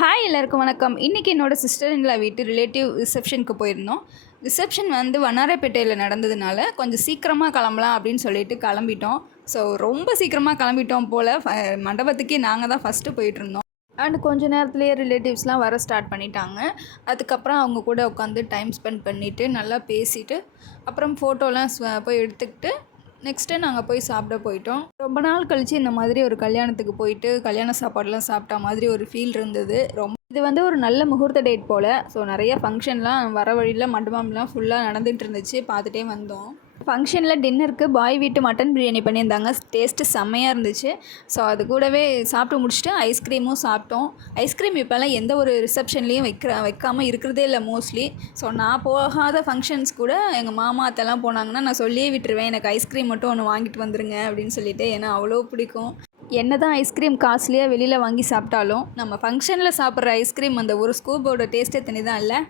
Hi எல்லாருக்கும் வணக்கம். இன்றைக்கி என்னோடய சிஸ்டர் இன்லா வீட்டு ரிலேட்டிவ் ரிசப்ஷனுக்கு போயிருந்தோம். ரிசப்ஷன் வந்து வண்ணாரப்பேட்டையில் நடந்ததுனால கொஞ்சம் சீக்கிரமாக கிளம்பலாம் அப்படின்னு சொல்லிட்டு கிளம்பிட்டோம். ஸோ ரொம்ப சீக்கிரமாக கிளம்பிட்டோம் போல். மண்டபத்துக்கே நாங்கள் தான் ஃபஸ்ட்டு போயிட்டுருந்தோம். அண்ட் கொஞ்சம் நேரத்துலேயே ரிலேட்டிவ்ஸ்லாம் வர ஸ்டார்ட் பண்ணிட்டாங்க. அதுக்கப்புறம் அவங்க கூட உட்காந்து டைம் ஸ்பெண்ட் பண்ணிவிட்டு நல்லா பேசிவிட்டு அப்புறம் ஃபோட்டோலாம் போய் எடுத்துக்கிட்டு நெக்ஸ்ட்டு நாங்கள் போய் சாப்பிட போயிட்டோம். ரொம்ப நாள் கழித்து இந்த மாதிரி ஒரு கல்யாணத்துக்கு போயிட்டு கல்யாண சாப்பாடுலாம் சாப்பிட்டா மாதிரி ஒரு ஃபீல் இருந்தது. இது வந்து ஒரு நல்ல முகூர்த்த டேட் போல். ஸோ நிறைய ஃபங்க்ஷன்லாம் வர வழியில் மண்டபம்லாம் ஃபுல்லாக நடந்துகிட்டு இருந்துச்சு, பார்த்துட்டே வந்தோம். ஃபங்க்ஷனில் டின்னருக்கு பாய் வீட்டு மட்டன் பிரியாணி பண்ணியிருந்தாங்க. டேஸ்ட்டு செம்மையாக இருந்துச்சு. ஸோ அது கூடவே சாப்பிட்டு முடிச்சுட்டு ஐஸ்கிரீமும் சாப்பிட்டோம். ஐஸ்கிரீம் இப்போல்லாம் எந்த ஒரு ரிசப்ஷன்லேயும் வைக்காமல் இருக்கிறதே இல்லை மோஸ்ட்லி. ஸோ நான் போகாத ஃபங்க்ஷன்ஸ் கூட எங்கள் மாமா அத்தெல்லாம் போனாங்கன்னா நான் சொல்லியே விட்டுருவேன், எனக்கு ஐஸ்கிரீம் மட்டும் ஒன்று வாங்கிட்டு வந்துருங்க அப்படின்னு சொல்லிட்டு. ஏன்னா அவ்வளோ பிடிக்கும். என்ன தான் ஐஸ்கிரீம் காஸ்ட்லியாக வெளியில் வாங்கி சாப்பிட்டாலும் நம்ம ஃபங்க்ஷனில் சாப்பிட்ற ஐஸ்கிரீம் அந்த ஒரு ஸ்கூப்போட டேஸ்ட்டே தனி தான் இல்லை.